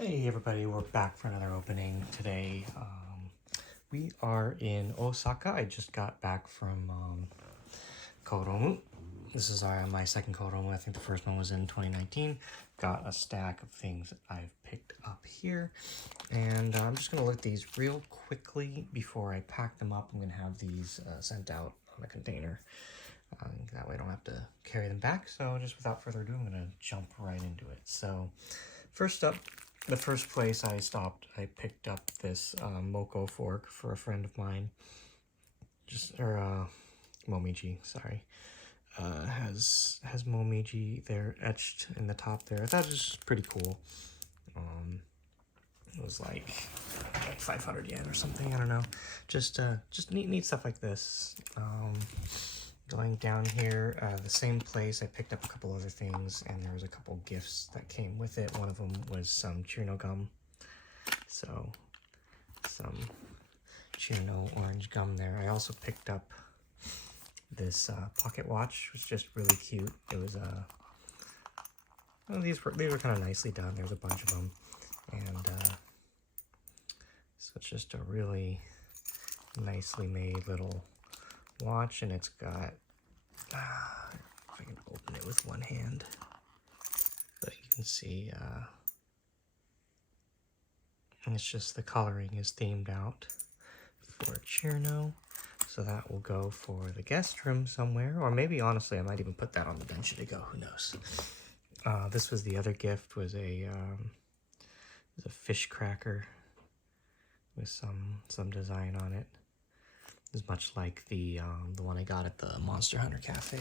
Hey everybody, we're back for another opening today. We are in Osaka. I just got back from Koromu. This is my second Koromu. I think the first one was in 2019. Got a stack of things that I've picked up here. And I'm just going to look at these real quickly before I pack them up. I'm going to have these sent out on a container. That way I don't have to carry them back. So just without further ado, I'm going to jump right into it. So first up, the first place I stopped, I picked up this Moko fork for a friend of mine. Momiji, sorry. Has Momiji there etched in the top there. I thought it was pretty cool. It was like 500 yen or something, I don't know. Just neat stuff like this. Going down here, the same place, I picked up a couple other things, and there was a couple gifts that came with it. One of them was some Churno gum. So, some Churno orange gum there. I also picked up this pocket watch, which was just really cute. It was, well, these were kind of nicely done. There's a bunch of them. And, so it's just a really nicely made little watch, and it's got if I can open it with one hand, but you can see it's just the coloring is themed out for Churno, so that will go for the guest room somewhere, or maybe honestly I might even put that on the bench to go, who knows. This was the other gift, was a fish cracker with some design on it. Is much like the one I got at the Monster Hunter Cafe.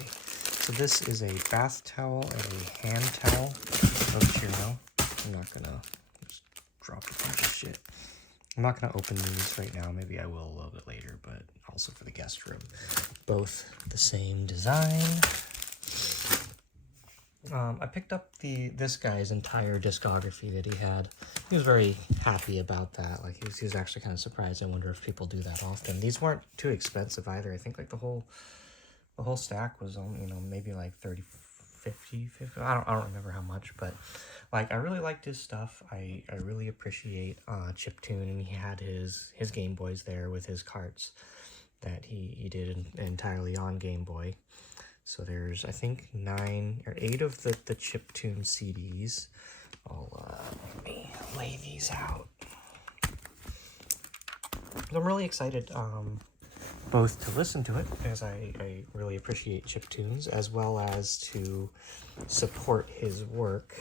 So this is a bath towel and a hand towel of Churno. I'm not gonna just drop a bunch of shit. I'm not gonna open these right now. Maybe I will a little bit later, but also for the guest room. Both the same design. I picked up this guy's entire discography that he had. He was very happy about that. Like he was actually kind of surprised. I wonder if people do that often. These weren't too expensive either. I think like the whole stack was only, maybe like 50. I don't remember how much, but like I really liked his stuff. I really appreciate Chiptune, and he had his Game Boys there with his carts that he did entirely on Game Boy. So there's, I think, 9 or 8 of the chiptune CDs. Let me lay these out. I'm really excited both to listen to it, as I really appreciate chiptunes, as well as to support his work.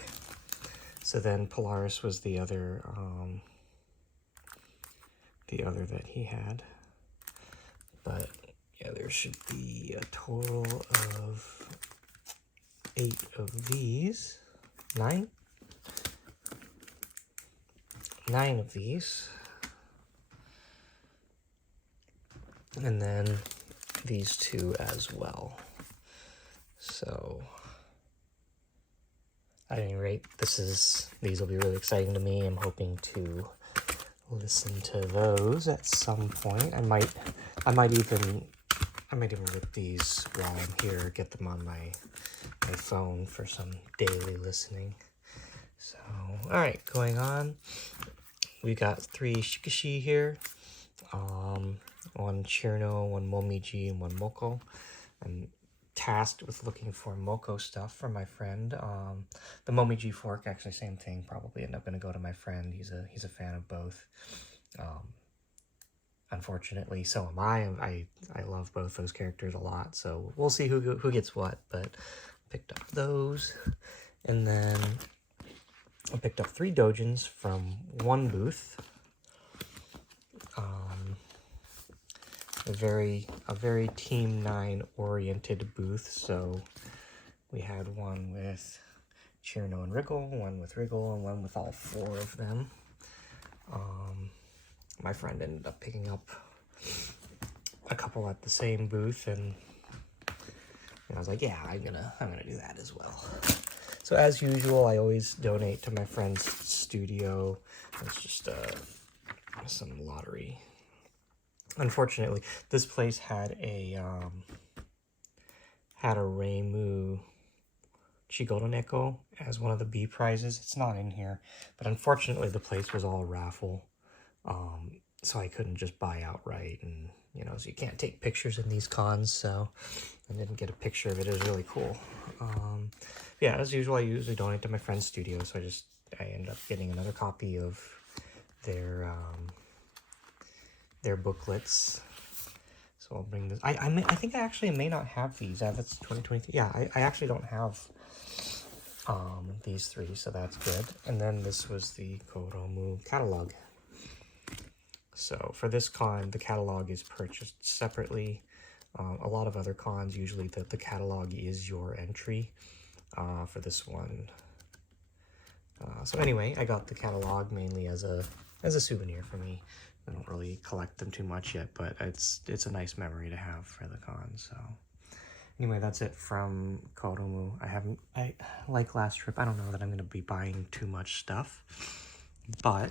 So then Polaris was the other that he had. But yeah, there should be a total of 8 of these. 9? 9 of these. And then these 2 as well. So at any rate, these will be really exciting to me. I'm hoping to listen to those at some point. I might even rip these while I'm here, get them on my phone for some daily listening. So, alright, going on. We got 3 Shikashi here. 1 Churno, 1 Momiji, and 1 Moko. I'm tasked with looking for Moko stuff for my friend. The Momiji fork, actually same thing, probably end up going to go to my friend. He's a fan of both. Unfortunately, so am I. I love both those characters a lot, so we'll see who gets what, but picked up those. And then I picked up 3 Dojins from one booth. A very Team 9 oriented booth, so we had one with Churno and Wriggle, one with Wriggle, and one with all 4 of them. My friend ended up picking up a couple at the same booth, and I was like, yeah, I'm gonna do that as well. So as usual, I always donate to my friend's studio. It's just some lottery. Unfortunately, this place had a Reimu Chigoroneko as one of the B prizes. It's not in here, but unfortunately the place was all raffle, so I couldn't just buy outright, and you know, so you can't take pictures in these cons, so I didn't get a picture of it. It was really cool. Yeah, as usual, I usually donate to my friend's studio, so I ended up getting another copy of their booklets. So I'll bring this. I think I actually may not have these. That's 2023. Yeah, I actually don't have these three, so that's good. And then this was the Koromu catalog. So for this con, the catalog is purchased separately. A lot of other cons, usually the catalog is your entry. For this one. So anyway, I got the catalog mainly as a souvenir for me. I don't really collect them too much yet, but it's a nice memory to have for the con. So anyway, that's it from Koromu. I like last trip, I don't know that I'm going to be buying too much stuff, but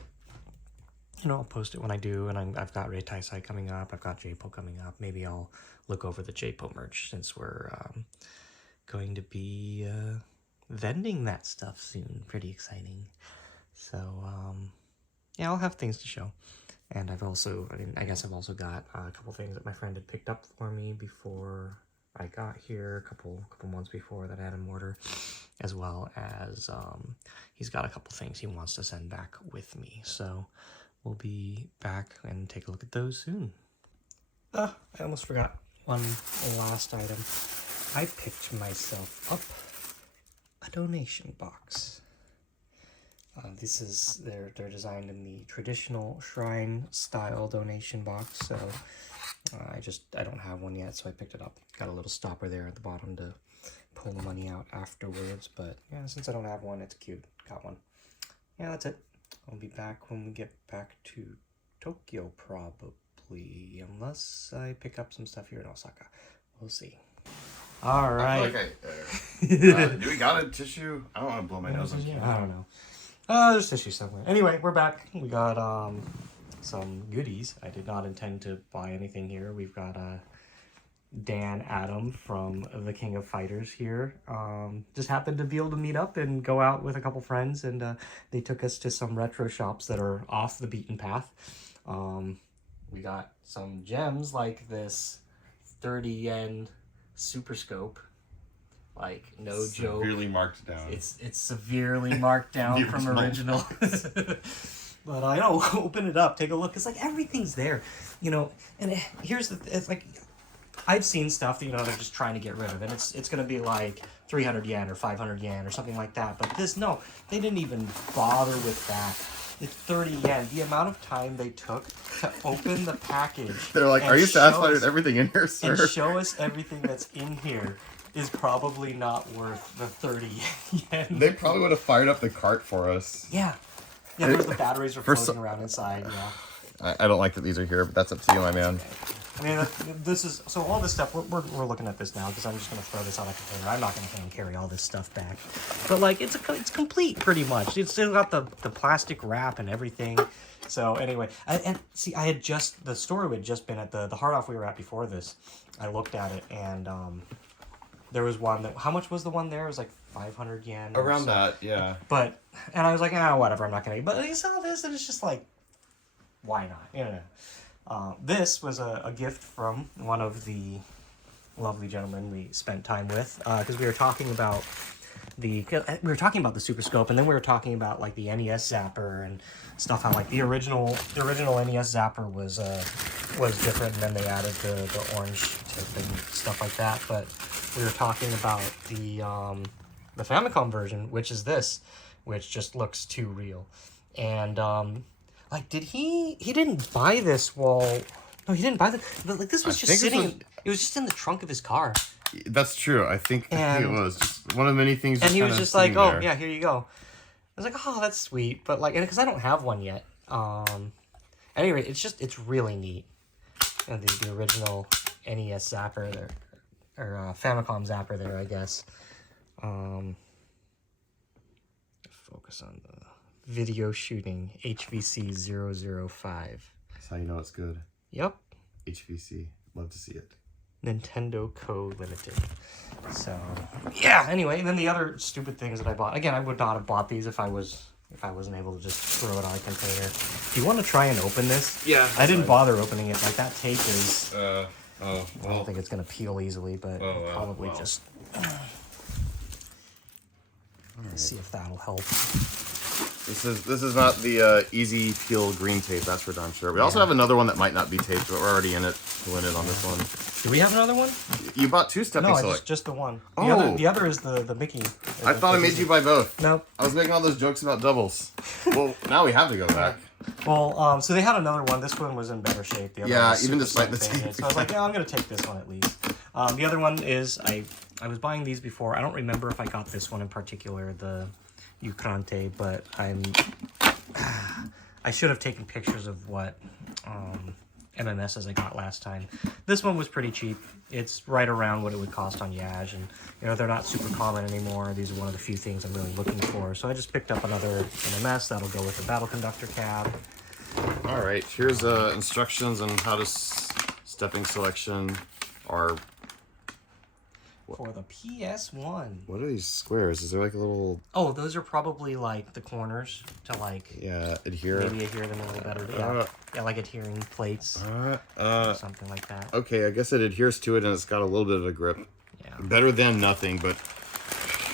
you know, I'll post it when I do, and I've got Rei Taisai coming up, I've got JPO coming up. Maybe I'll look over the JPO merch since we're going to be vending that stuff soon. Pretty exciting. So yeah, I'll have things to show. And I guess I've also got a couple things that my friend had picked up for me before I got here, a couple months before that I had him order, as well as he's got a couple things he wants to send back with me. So we'll be back and take a look at those soon. I almost forgot one last item. I picked myself up a donation box. They're designed in the traditional shrine style donation box, so I don't have one yet, so I picked it up. Got a little stopper there at the bottom to pull the money out afterwards, but yeah, since I don't have one, it's cute. Got one. Yeah, that's it. I'll be back when we get back to Tokyo, probably, unless I pick up some stuff here in Osaka. We'll see. All right. Do we got a tissue? I don't want to blow my nose on camera. I don't know. There's tissue somewhere. Anyway, we're back. We got some goodies. I did not intend to buy anything here. We've got Dan Adam from the King of Fighters here. Just happened to be able to meet up and go out with a couple friends, and they took us to some retro shops that are off the beaten path. We got some gems like this 30 yen Super Scope, like no joke. Severely marked down. It's severely marked down from original. But I know, open it up, take a look. It's like everything's there, you know. And it's like I've seen stuff that, you know, they're just trying to get rid of, and it's gonna be like 300 yen or 500 yen or something like that. But no, they didn't even bother with that. It's 30 yen. The amount of time they took to open the package. They're like, are you satisfied with everything in here, sir? And show us everything that's in here is probably not worth the 30 yen. They probably would have fired up the cart for us. Yeah. Yeah, the batteries are floating around inside, yeah. I don't like that these are here, but that's up to you, my man. I mean, so all this stuff, we're looking at this now because I'm just going to throw this on a container. I'm not going to carry all this stuff back. But, like, it's complete, pretty much. It's still got the plastic wrap and everything. So, anyway, the store had just been at the Hard Off we were at before this. I looked at it, and there was one that, how much was the one there? It was like 500 yen. Around that, yeah. And I was like, whatever, I'm not going to. But I saw this, and it's just like, why not? You know. This was a gift from one of the lovely gentlemen we spent time with, because we were talking about the Super Scope, and then we were talking about like the NES Zapper and stuff. How like the original NES Zapper was different, and then they added the orange tip and stuff like that. But we were talking about the Famicom version, which is this, which just looks too real, and like, he didn't buy this no, he didn't buy but like, this was just sitting, it was just in the trunk of his car. That's true. I think it was just one of many things. And he was just like, oh, yeah, here you go. I was like, oh, that's sweet. But like, because I don't have one yet. Anyway, it's really neat. And the original NES Zapper there, or Famicom Zapper there, I guess. Focus on the video shooting HVC 005. That's how you know it's good. Yep. HVC. Love to see it. NintendoKOF Limited. So yeah. Anyway, and then the other stupid things that I bought. Again, I would not have bought these if I wasn't able to just throw it on a container. Do you want to try and open this? Yeah. I didn't bother opening it. Like that tape is. Oh. I don't think it's gonna peel easily, but probably just. Let's see if that'll help. This is not the easy peel green tape, that's for darn sure. We also have another one that might not be taped, but we're already in it to win it on this one. Do we have another one? You bought two stepping No, select. just the one. Oh. The other is the Mickey. I thought I made you buy both. No. I was making all those jokes about doubles. Well, now we have to go back. Well, so they had another one. This one was in better shape. The other one was even super despite the faded. tape. So I was like, yeah, I'm gonna take this one at least. The other one is I was buying these before. I don't remember if I got this one in particular, the Ukrante, but I should have taken pictures of what MMSs I got last time. This one was pretty cheap. It's right around what it would cost on Yaj, and they're not super common anymore. These are one of the few things I'm really looking for. So I just picked up another MMS that'll go with the Battle Conductor cab. All right, here's instructions on how to stepping selection are. For the PS1. What are these squares? Is there like a little? Oh, those are probably like the corners to like. Yeah, adhere. Maybe adhere them a little better. Yeah, like adhering plates. Something like that. Okay, I guess it adheres to it and it's got a little bit of a grip. Yeah. Better than nothing, but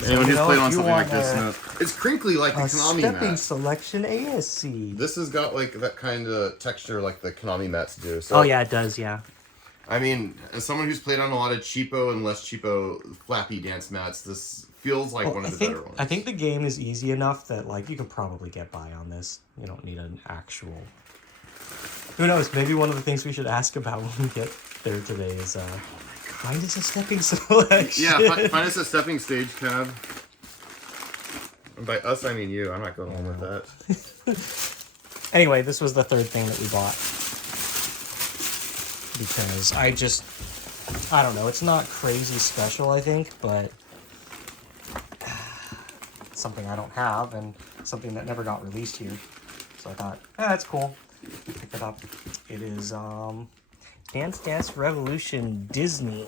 anyone who's played on something like this knows. It's crinkly like the Konami stepping mat. selection ASC. This has got like that kind of texture like the Konami mats do. So, yeah, it does, yeah. I mean, as someone who's played on a lot of cheapo and less cheapo flappy dance mats, this feels like one of the better ones. I think the game is easy enough that like you can probably get by on this. You don't need an actual. Who knows? Maybe one of the things we should ask about when we get there today is find us a stepping selection. Yeah, find us a stepping stage cab. And by us, I mean you. I'm not going home with that. Anyway, this was the third thing that we bought. Because I don't know, it's not crazy special, I think, but it's something I don't have and something that never got released here. So I thought, that's cool. Pick it up. It is Dance Dance Revolution Disney.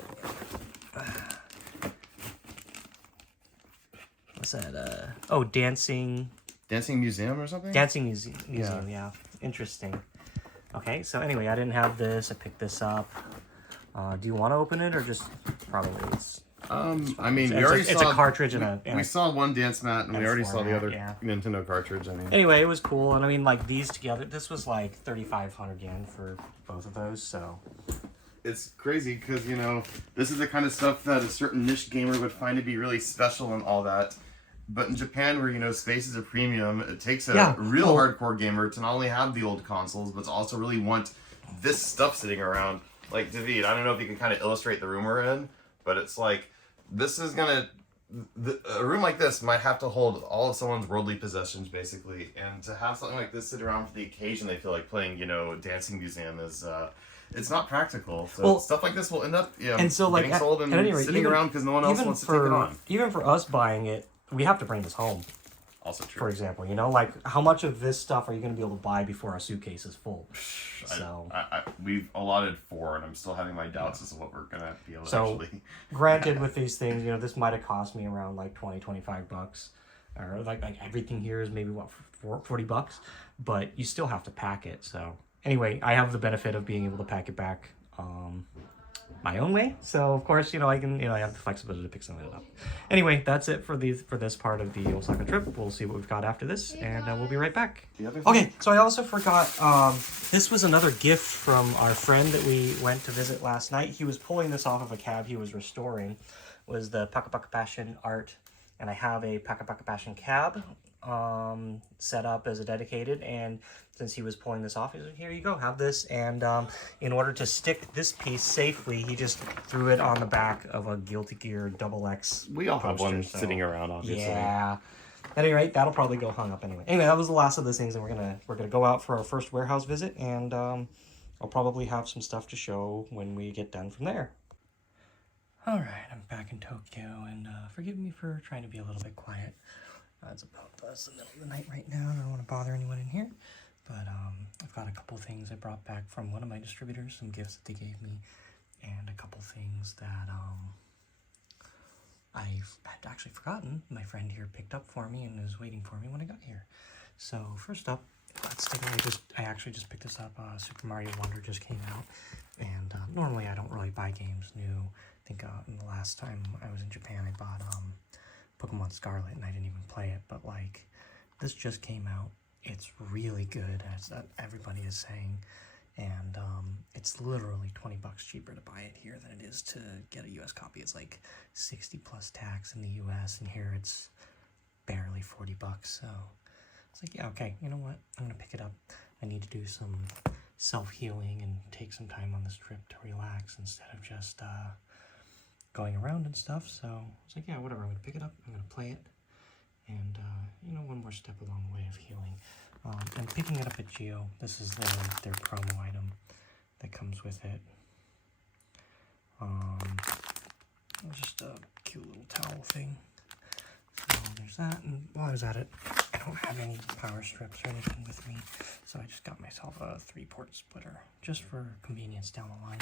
What's that? Dancing Museum or something? Dancing Museum, yeah. Interesting. Okay, so anyway, I didn't have this. I picked this up. Do you want to open it or just probably it's? I mean, it's a cartridge and we saw one dance mat and we already saw the other yeah. Nintendo cartridge. I mean, anyway, it was cool, and I mean, like these together, this was like 3,500 yen for both of those. So it's crazy because this is the kind of stuff that a certain niche gamer would find to be really special and all that. But in Japan, where space is a premium, it takes a real hardcore gamer to not only have the old consoles, but to also really want this stuff sitting around. Like David, I don't know if you can kind of illustrate the room we're in, but it's like this is gonna. A room like this might have to hold all of someone's worldly possessions, basically, and to have something like this sit around for the occasion they feel like playing, Dancing Museum is. It's not practical. So stuff like this will end up, and so like getting sold and sitting around because no one else wants to take it on. Even for us buying it. We have to bring this home. Also true. For example, like how much of this stuff are you going to be able to buy before our suitcase is full? So we've allotted 4, and I'm still having my doubts as to what we're going to be able to actually. Granted, with these things, this might have cost me around like $20-$25, or like everything here is maybe what $40, but you still have to pack it. So anyway, I have the benefit of being able to pack it back. My own way, so of course I can I have the flexibility to pick some of it up. Anyway, that's it for this part of the Osaka trip. We'll see what we've got after this, and we'll be right back. Okay, so I also forgot this was another gift from our friend that we went to visit last night. He was pulling this off of a cab he was restoring. Was the Paka Paka Passion art, and I have a Paka Paka Passion cab set up as a dedicated, and since he was pulling this off, he said, here you go, have this. And in order to stick this piece safely, he just threw it on the back of a Guilty Gear XX. We all have one sitting around, obviously. Yeah. At any rate, that'll probably go hung up anyway. Anyway, that was the last of those things, and we're gonna go out for our first warehouse visit, and I'll probably have some stuff to show when we get done from there. All right, I'm back in Tokyo, and forgive me for trying to be a little bit quiet. It's about the middle of the night right now, and I don't want to bother anyone in here. But I've got a couple things I brought back from one of my distributors, some gifts that they gave me. and a couple things that I had actually forgotten. My friend here picked up for me and was waiting for me when I got here. So first up, let's take a look. I actually just picked this up. Super Mario Wonder just came out, and normally I don't really buy games new. I think in the last time I was in Japan, I bought Pokemon Scarlet, and I didn't even play it. But like, this just came out. It's really good, as everybody is saying, and it's literally $20 cheaper to buy it here than it is to get a US copy. It's like 60 plus tax in the US, and here it's barely $40. So it's like, yeah, okay, you know what? I'm gonna pick it up. I need to do some self-healing and take some time on this trip to relax instead of just going around and stuff. So it's like, yeah, whatever. I'm gonna pick it up. I'm gonna play it. And, you know, one more step along the way of healing. And picking it up at Geo, this is their promo item that comes with it. Just a cute little towel thing. So there's that, and while I was at it, I don't have any power strips or anything with me, so I just got myself a 3-port splitter, just for convenience down the line.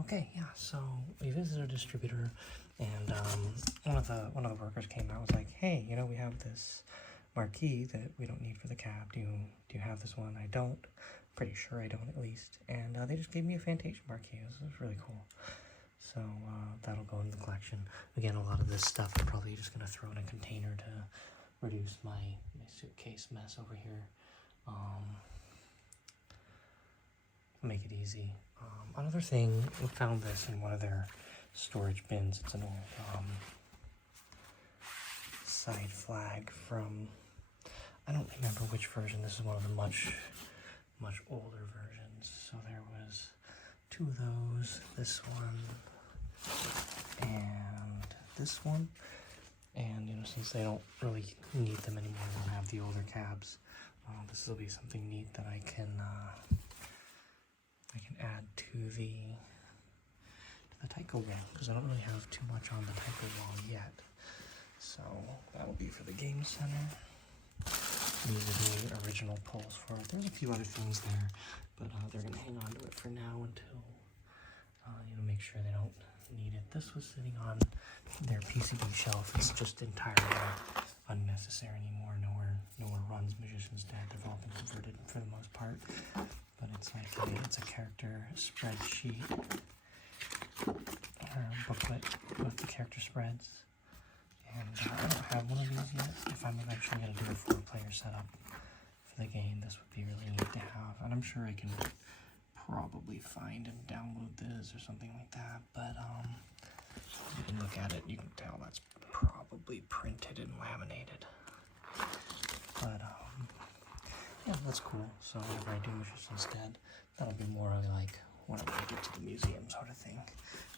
Okay, yeah, so we visited a distributor, and one of the workers came out and was like, hey, you know, we have this marquee that we don't need for the cab. Do you have this one? I don't. Pretty sure I don't, at least. And they just gave me a Fantasia marquee. This was really cool. So that'll go in the collection. Again, a lot of this stuff I'm probably just going to throw in a container to reduce my suitcase mess over here. Make it easy. Another thing, we found this in one of their storage bins. It's an old side flag from, I don't remember which version. This is one of the much older versions. So there was 2 of those, this one and this one. And, you know, since they don't really need them anymore, they don't have the older cabs, this will be something neat that I can add to the Tycho wall, because I don't really have too much on the Tycho wall yet. So that'll be for the game center. These are the original poles for it. There's a few other things there, but they're gonna hang on to it for now until you know, make sure they don't need it. This was sitting on their PCB shelf. It's just entirely unnecessary anymore. Nowhere runs Magician's Dead. They've all been converted for the most part. But it's like it's a character spreadsheet or booklet with the character spreads. And I don't have one of these yet. If I'm eventually going to do a 4-player setup for the game, this would be really neat to have. And I'm sure I can probably find and download this or something like that. But you can look at it, you can tell that's probably printed and laminated. But yeah, that's cool. So whenever I do Magician's Dead, that'll be more like whenever I get to the museum sort of thing.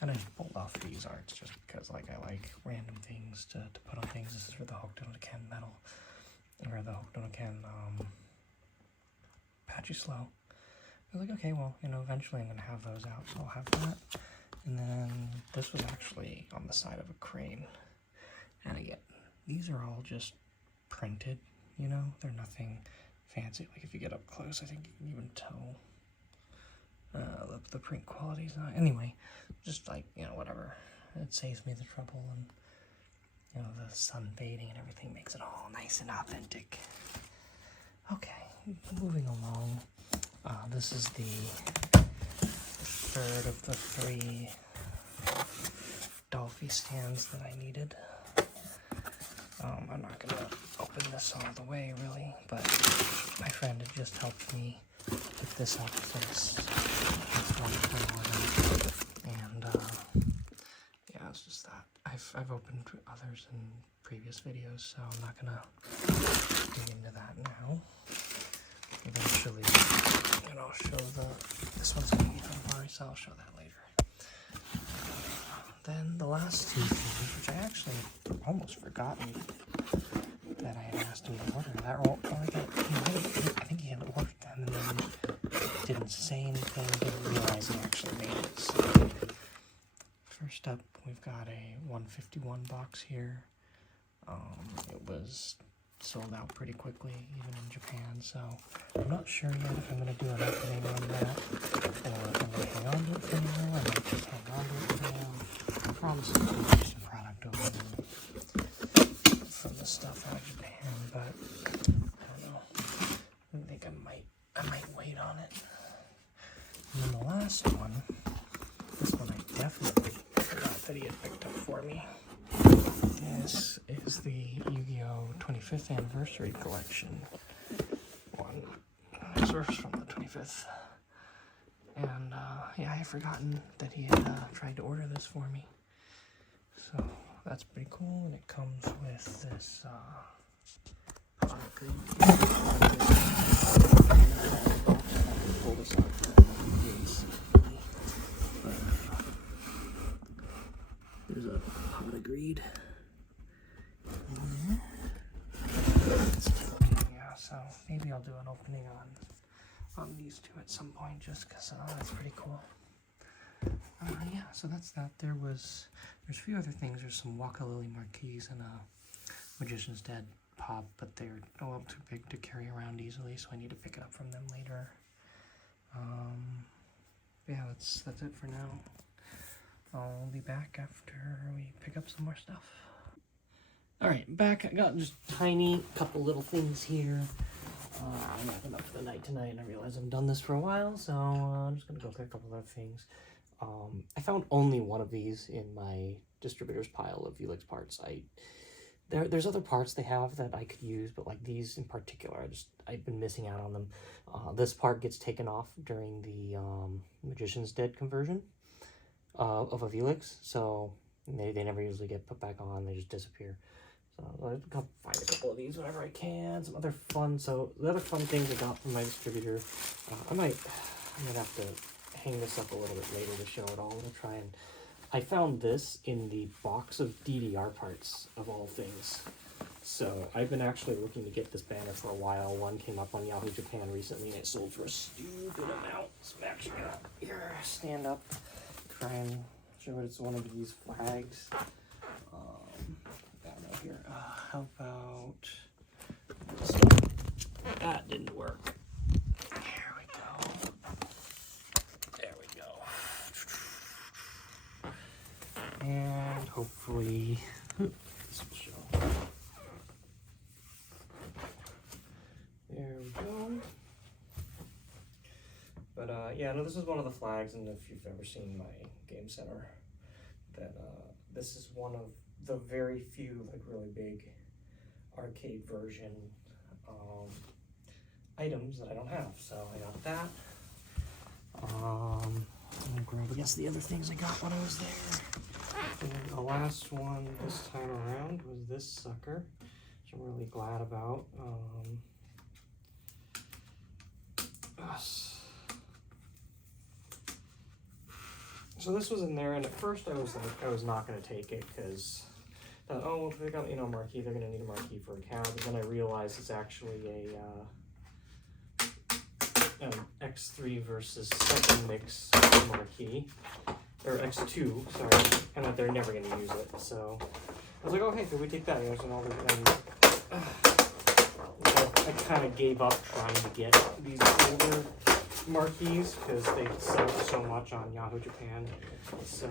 And I just pulled off these arts just because like I like random things to put on things. This is for the Hokuto no Ken medal, or the Hokuto no Ken Patchy Slow. I was like, okay, well, you know, eventually I'm going to have those out, so I'll have that. And then this was actually on the side of a crane. And again, these are all just printed, you know? They're nothing fancy. Like, if you get up close, I think you can even tell the print quality's not. Anyway, just like, you know, whatever. It saves me the trouble, and, you know, the sun fading and everything makes it all nice and authentic. Okay, moving along. This is the third of the 3 Dolphy stands that I needed. I'm not gonna open this all the way, really, but my friend had just helped me put this up since it's one for order. And yeah, it's just that I've opened others in previous videos, so I'm not gonna dig into that now. Eventually, and I'll show this one's gonna be done, so I'll show that later. Then the last 2 things, which I actually almost forgotten that I had asked him to order. I think he had ordered them and then didn't say anything, didn't realize he actually made it. So first up, we've got a 151 box here. It was sold out pretty quickly, even in Japan. So I'm not sure yet if I'm going to do an opening on that, or if I'm going to hang on to it for now. I might just hang on to it for now. I promise to do some product opening from the stuff out of Japan, but I don't know. I think I might wait on it. And then the last one, this one I definitely forgot that he had picked up for me. This is the Yu-Gi-Oh! 25th Anniversary Collection one. It's from the 25th. And yeah, I had forgotten that he had tried to order this for me. So that's pretty cool, and it comes with this product green. Pull this out. There's a pot of greed. Yeah, so maybe I'll do an opening on these two at some point, just because that's pretty cool. Yeah, so that's that. There's a few other things. There's some Waka Lily marquees and a Magician's Dead pop, but they're a little too big to carry around easily, so I need to pick it up from them later. Yeah, that's it for now. I'll be back after we pick up some more stuff. Alright, back. I got just tiny couple little things here. I'm wrapping up for the night tonight, and I realize I've done this for a while, so I'm just going to go through a couple other things. I found only one of these in my distributor's pile of Helix parts. There's other parts they have that I could use, but like these in particular, I've been missing out on them. This part gets taken off during the Magician's Dead conversion of a Helix, so they never usually get put back on, they just disappear. So I'll find a couple of these whenever I can. Some other fun, so the other fun things I got from my distributor, I might have to hang this up a little bit later to show it all. I'm gonna try and, I found this in the box of DDR parts, of all things. So I've been actually looking to get this banner for a while. One came up on Yahoo Japan recently, and it sold for a stupid amount. So I'm actually gonna, here, stand up, try and show it. It's one of these flags. I don't know here. How about this one? That didn't work. Here we go. There we go. And hopefully this will show. There we go. But yeah, no, this is one of the flags, and if you've ever seen my game center, that this is one of the very few like really big arcade version items that I don't have. So I got that. I'm gonna grab, I guess, the other things I got when I was there. And the last one this time around was this sucker, which I'm really glad about. So this was in there, and at first I was like, I was not going to take it because, oh, if they got, you know, a marquee, they're going to need a marquee for a cow. But then I realized it's actually an X3 versus 7 mix marquee, or X2, sorry, and that they're never going to use it. So I was like, oh, hey, could we take that? There's an older, I kind of gave up trying to get these older marquees because they sell so much on Yahoo Japan. So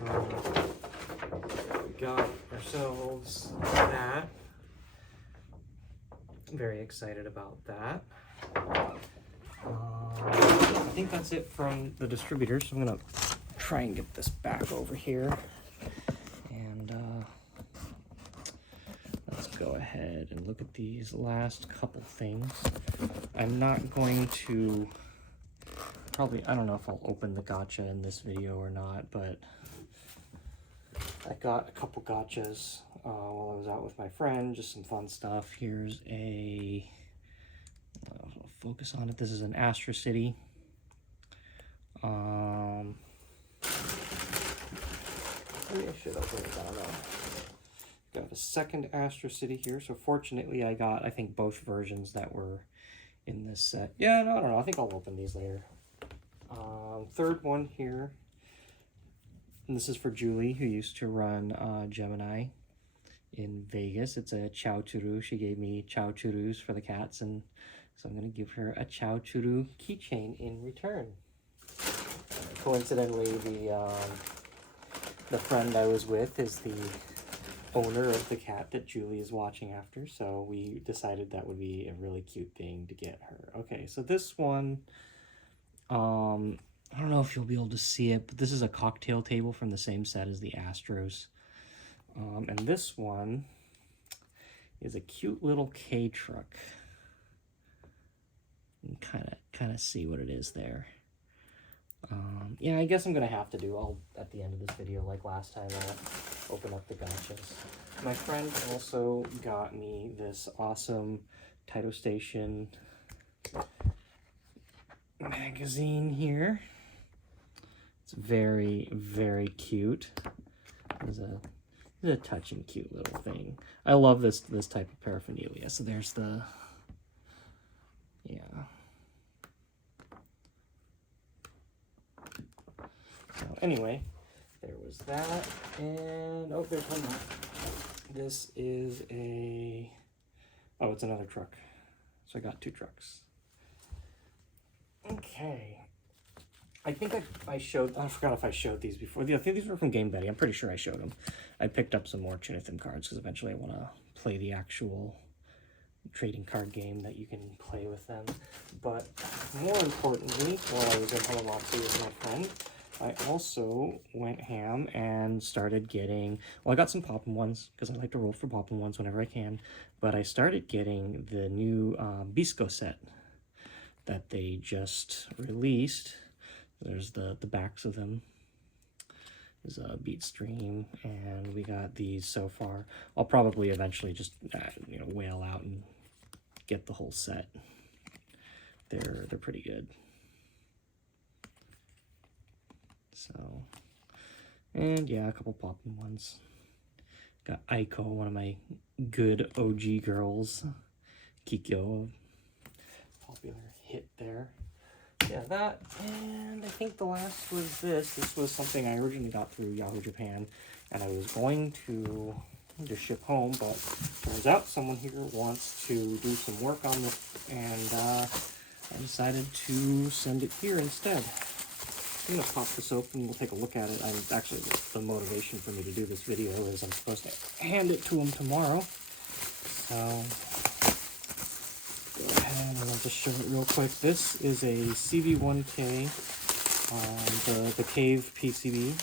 we got ourselves that. I'm very excited about that. I think that's it from the distributor, so I'm gonna try and get this back over here, and let's go ahead and look at these last couple things. I'm not going to probably, I don't know if I'll open the gacha in this video or not, but I got a couple gachas while I was out with my friend, just some fun stuff. Here's a, I'll focus on it. This is an Astro City. Maybe I should open it, I don't know. Got a second Astro City here, so fortunately I got, I think, both versions that were in this set. Yeah, no, I don't know, I think I'll open these later. Third one here, and this is for Julie, who used to run Gemini, in Vegas. It's a chow churu. She gave me chow churus for the cats, and so I'm gonna give her a chow churu keychain in return. Coincidentally, the friend I was with is the owner of the cat that Julie is watching after, so we decided that would be a really cute thing to get her. Okay, so this one, I don't know if you'll be able to see it, but this is a cocktail table from the same set as the Astros. And this one is a cute little K truck. You can kind of see what it is there. Yeah, I guess I'm gonna have to do, at the end of this video, like last time, I'll open up the gotchas. My friend also got me this awesome Taito Station magazine here. It's very, very cute. It's a touching, cute little thing. I love this type of paraphernalia. So there's the, yeah. So anyway, there was that, and oh, there's one more. This is it's another truck. So I got 2 trucks. Okay. I think I forgot if I showed these before. I think these were from Game Betty. I'm pretty sure I showed them. I picked up some more Chinathan cards because eventually I want to play the actual trading card game that you can play with them. But more importantly, while I was in Hamamatsu with my friend, I also went ham and started getting, well, I got some Poppin' ones because I like to roll for Poppin' ones whenever I can, but I started getting the new Bisco set that they just released. There's the backs of them. There's a Beat Stream, and we got these so far. I'll probably eventually just whale out and get the whole set. They're pretty good. So, and yeah, a couple Poppin' ones. Got Aiko, one of my good OG girls. Kikyo, popular hit there. Yeah, that, and I think the last was this. This was something I originally got through Yahoo Japan, and I was going to just ship home, but turns out someone here wants to do some work on this, and I decided to send it here instead. I'm going to pop this open, we'll take a look at it. Actually, the motivation for me to do this video is I'm supposed to hand it to him tomorrow. So, go ahead and I'll just show it real quick. This is a CV1K, the Cave PCB,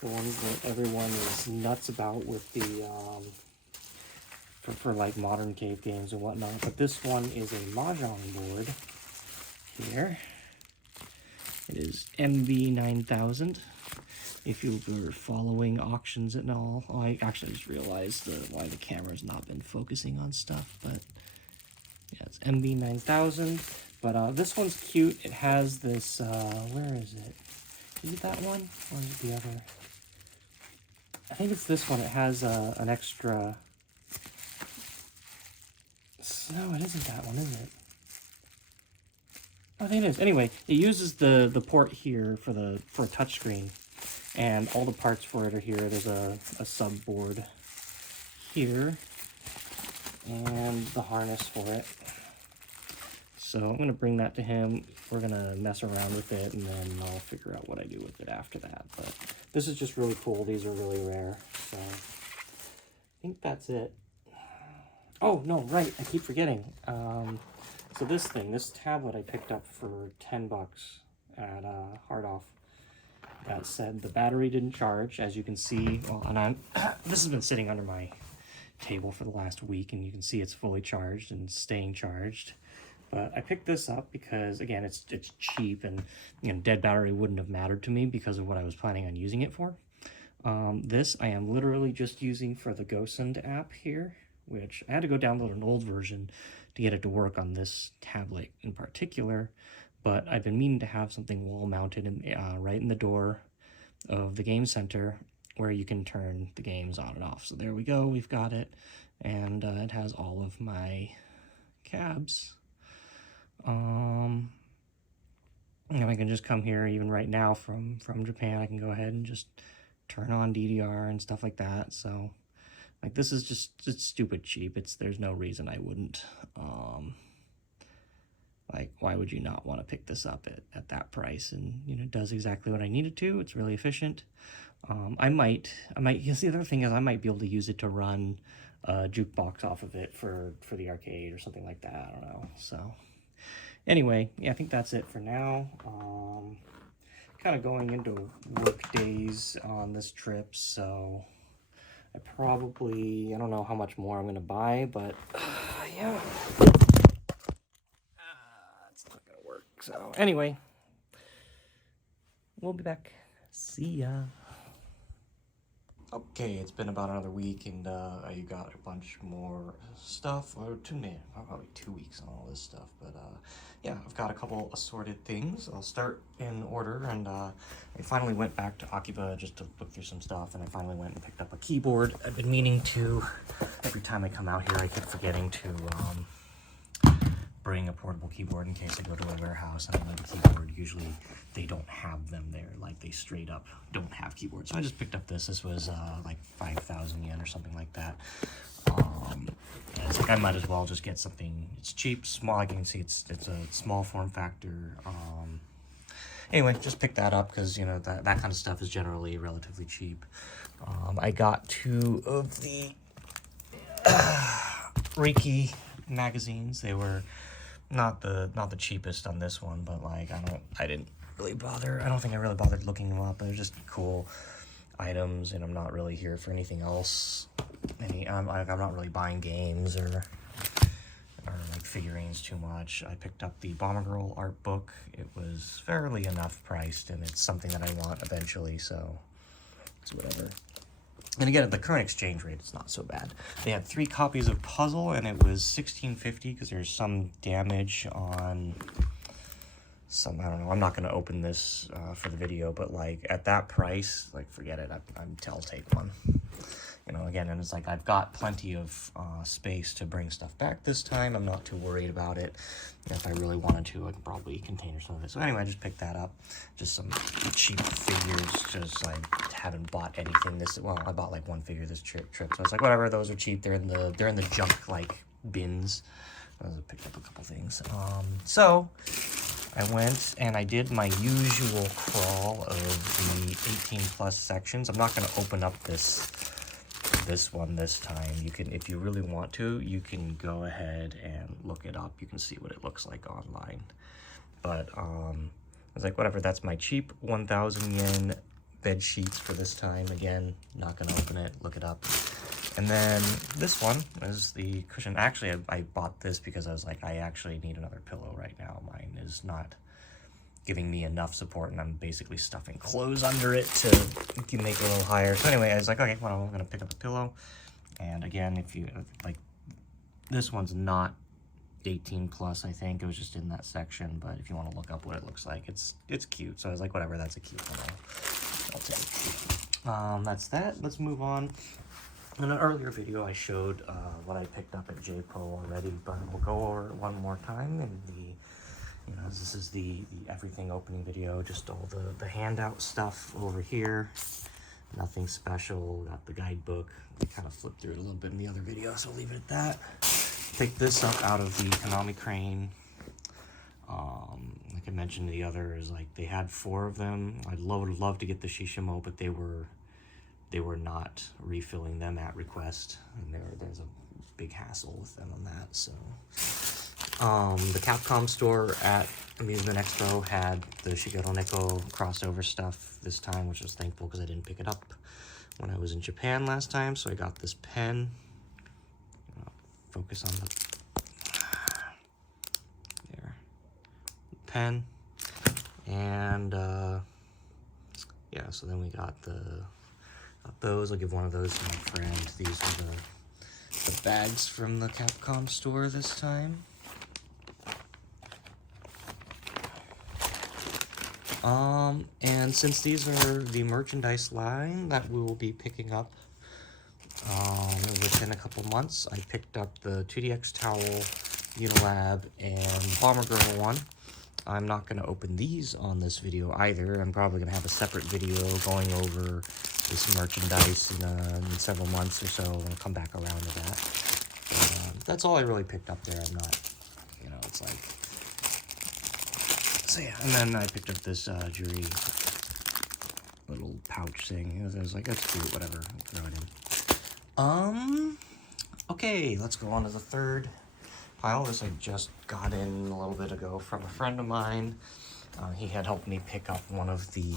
the ones that everyone is nuts about with the, for like modern cave games and whatnot. But this one is a Mahjong board here. It is MB9000. If you were following auctions and all, I actually just realized why the camera's not been focusing on stuff, but yeah, it's MB9000. But this one's cute. It has this, where is it? Is it that one, or is it the other? I think it's this one. It has an extra, no, it isn't that one, is it? I think it is. Anyway, it uses the port here for a touchscreen, and all the parts for it are here. There's a sub board here, and the harness for it. So I'm going to bring that to him. We're going to mess around with it, and then I'll figure out what I do with it after that. But this is just really cool. These are really rare, so I think that's it. Oh, no, right. I keep forgetting. So this tablet I picked up for 10 bucks at Hard Off. That said, the battery didn't charge, as you can see. Well, and this has been sitting under my table for the last week, and you can see it's fully charged and staying charged. But I picked this up because, again, it's cheap, and dead battery wouldn't have mattered to me because of what I was planning on using it for. This I am literally just using for the GoSend app here, which I had to go download an old version to get it to work on this tablet in particular, but I've been meaning to have something wall mounted right in the door of the game center where you can turn the games on and off. So there we go, we've got it, and it has all of my cabs. And I can just come here even right now from Japan. I can go ahead and just turn on DDR and stuff like that. So Like, this is just, it's stupid cheap. There's no reason I wouldn't. Like, why would you not want to pick this up at that price? And, you know, it does exactly what I need it to. It's really efficient. I might, because the other thing is I might be able to use it to run a jukebox off of it for the arcade or something like that. I don't know. So, anyway, yeah, I think that's it for now. Kind of going into work days on this trip, so I don't know how much more I'm going to buy, but yeah. It's not going to work. So anyway, we'll be back. See ya. Okay, it's been about another week, and I got a bunch more stuff, or probably 2 weeks on all this stuff, but yeah, I've got a couple assorted things. I'll start in order, and I finally went back to Akiba just to look through some stuff, and I finally went and picked up a keyboard. I've been meaning to, every time I come out here, I keep forgetting to bring a portable keyboard in case I go to a warehouse and I need a keyboard. Usually they don't have them there, like they straight up don't have keyboards. So I just picked up this. This was like 5,000 yen or something like that. It's like I might as well just get something. It's cheap, small. Like you can see, it's a small form factor. Anyway, just pick that up because, you know, that kind of stuff is generally relatively cheap. I got 2 of the Reiki magazines. They were not the cheapest on this one, but like I didn't really bother. I don't think I really bothered looking them up. They're just cool items, and I'm not really here for anything else. I'm not really buying games or like figurines too much. I picked up the Bomber Girl art book. It was fairly enough priced, and it's something that I want eventually, so it's whatever. And again, at the current exchange rate, it's not so bad. They had 3 copies of Puzzle, and it was $16.50 because there's some damage on some, I don't know. I'm not going to open this for the video, but like at that price, like forget it. I'm take one. You know, again, and it's like I've got plenty of space to bring stuff back this time. I'm not too worried about it. If I really wanted to, I could probably contain some of it. So anyway, I just picked that up. Just some cheap figures, just I haven't bought anything this, well, I bought like 1 figure this trip. So I was like, whatever, those are cheap. They're in the junk like bins. I picked up a couple things. So I went and I did my usual crawl of the 18 plus sections. I'm not going to open up this one this time. You can, if you really want to, you can go ahead and look it up. You can see what it looks like online. But I was like, whatever, that's my cheap 1,000 yen bed sheets for this time. Again, not gonna open it, look it up. And then this one is the cushion. Actually, I bought this because I was like, I actually need another pillow right now. Mine is not giving me enough support, and I'm basically stuffing clothes under it to make it a little higher. So anyway, I was like, okay, well, I'm gonna pick up a pillow. And again, if you like, this one's not 18 plus, I think. It was just in that section, but if you want to look up what it looks like, it's cute. So I was like, whatever, that's a cute one. I'll take. That's that. Let's move on. In an earlier video, I showed what I picked up at JPO already, but we'll go over it one more time in the. You know, this is the everything opening video, just all the handout stuff over here. Nothing special. Got the guidebook. We kind of flipped through it a little bit in the other video, so I'll leave it at that. Picked this up out of the Konami crane. Like I mentioned, the other is like they had 4 of them. I'd love to get the Shishimo, but they were not refilling them at request, and there's a big hassle with them on that. So. The Capcom store at Amusement Expo had the Shigeru Neko crossover stuff this time, which I was thankful because I didn't pick it up when I was in Japan last time. So I got this pen. Focus on the pen. And yeah, so then we got those. I'll give one of those to my friend. These are the bags from the Capcom store this time. And since these are the merchandise line that we will be picking up within a couple months, I picked up the 2DX Towel, Unilab, and Bomber Girl one. I'm not going to open these on this video either. I'm probably going to have a separate video going over this merchandise in several months or so. I'm going to come back around to that. That's all I really picked up there. I'm not, you know, it's like... So yeah, and then I picked up this jewelry little pouch thing. I was like, that's cute, whatever. I'll throw it in. Okay, let's go on to the third pile. This I just got in a little bit ago from a friend of mine. He had helped me pick up one of the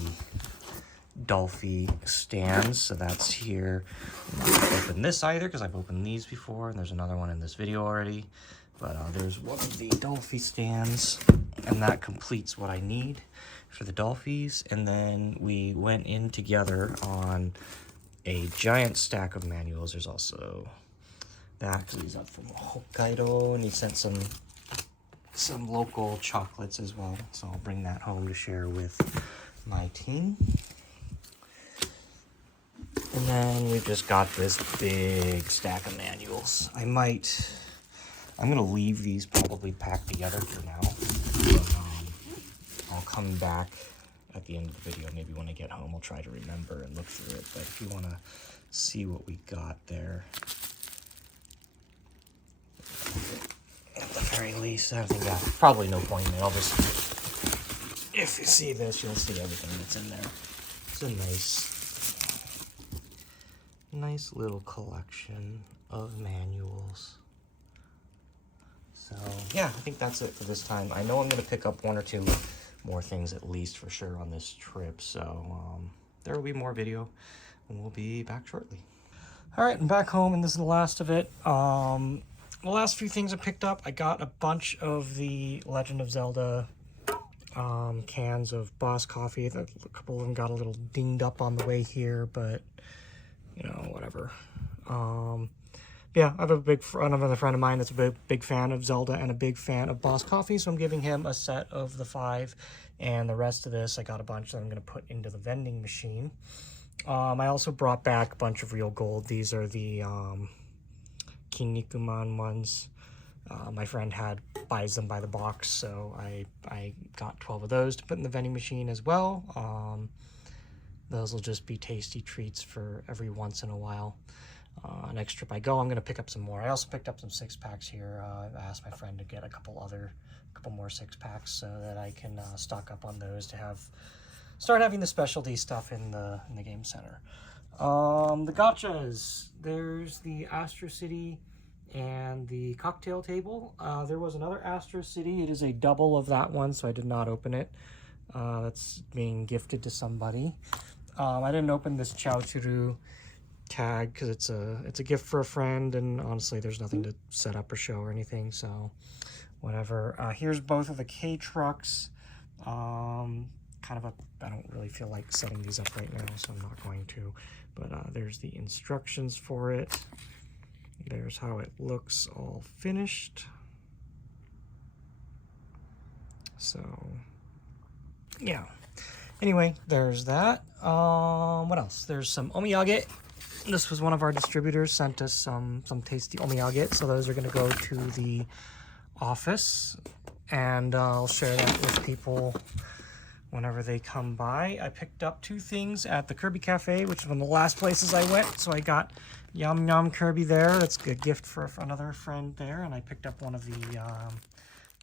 Dolphy stands, so that's here. I'm not gonna open this either because I've opened these before, and there's another one in this video already. But there's one of the Dolphy stands, and that completes what I need for the Dolphys. And then we went in together on a giant stack of manuals. There's also that because he's up from Hokkaido, and he sent some local chocolates as well. So I'll bring that home to share with my team. And then we've just got this big stack of manuals. I'm gonna leave these probably packed together for now. But, I'll come back at the end of the video. Maybe when I get home, I'll try to remember and look through it. But if you want to see what we got there, at the very least, I think probably no point in it. I'll just, if you see this, you'll see everything that's in there. It's a nice little collection of manuals. So yeah, I think that's it for this time. I know I'm going to pick up one or two more things at least for sure on this trip. So there will be more video, and we'll be back shortly. All right, I'm back home, and this is the last of it. The last few things I picked up, I got a bunch of the Legend of Zelda cans of Boss Coffee. A couple of them got a little dinged up on the way here, but you know, whatever. Yeah, I have another friend of mine that's a big fan of Zelda and a big fan of Boss Coffee, so I'm giving him a set of the 5, and the rest of this I got a bunch that I'm going to put into the vending machine. I also brought back a bunch of real gold. These are the Kinnikuman ones. My friend buys them by the box, so I got 12 of those to put in the vending machine as well. Those will just be tasty treats for every once in a while. Next trip I go, I'm going to pick up some more. I also picked up some 6-packs here. I asked my friend to get a couple more 6-packs so that I can stock up on those to start having the specialty stuff in the game center. The gotchas. There's the Astro City and the cocktail table. There was another Astro City. It is a double of that one, so I did not open it. That's being gifted to somebody. I didn't open this Chowchuru tag because it's a gift for a friend, and honestly there's nothing to set up or show or anything, so whatever. Here's both of the K trucks. I don't really feel like setting these up right now, so I'm not going to, but there's the instructions for it. There's how it looks all finished. So yeah, anyway, there's that. What else? There's some omiyage. This was one of our distributors sent us some tasty omiyage, so those are going to go to the office, and I'll share that with people whenever they come by. I picked up 2 things at the Kirby Cafe, which is one of the last places I went, so I got Yum Yum Kirby there. That's a good gift for another friend there, and I picked up one of the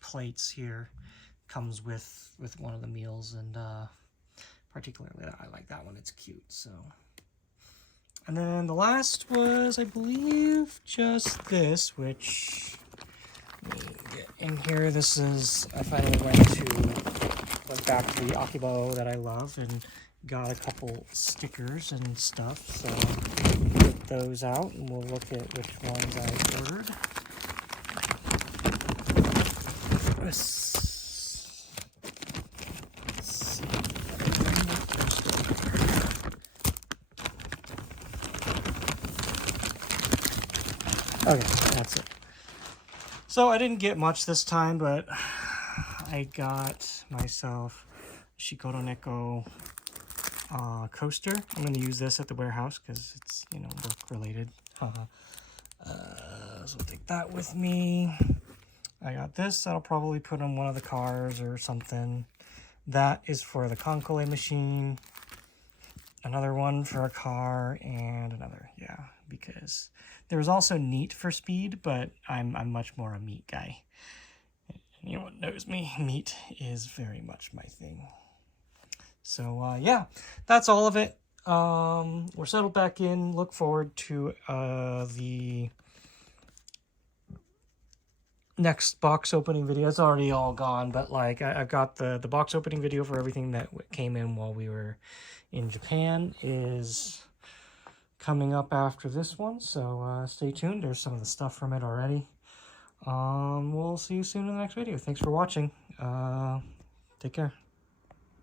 plates here. Comes with one of the meals, and particularly I like that one. It's cute. So, and then the last was, I believe, just this, which, let me get in here. This is, I finally went back to the Akibo that I love and got a couple stickers and stuff. So get those out, and we'll look at which ones I ordered. Okay, that's it. So I didn't get much this time, but I got myself Shikoto Neko coaster. I'm going to use this at the warehouse because it's, you know, work related. So I'll take that with me. I got this. I'll probably put on one of the cars or something. That is for the Konkole machine. another one for a car, and another, yeah, because there's also neat for speed, but I'm much more a meat guy. Anyone knows me, meat is very much my thing. So yeah, that's all of it. We're settled back in. Look forward to the next box opening video. It's already all gone, but like I've got the box opening video for everything that came in while we were in Japan is coming up after this one, so stay tuned. There's some of the stuff from it already. We'll see you soon in the next video. Thanks for watching. Take care.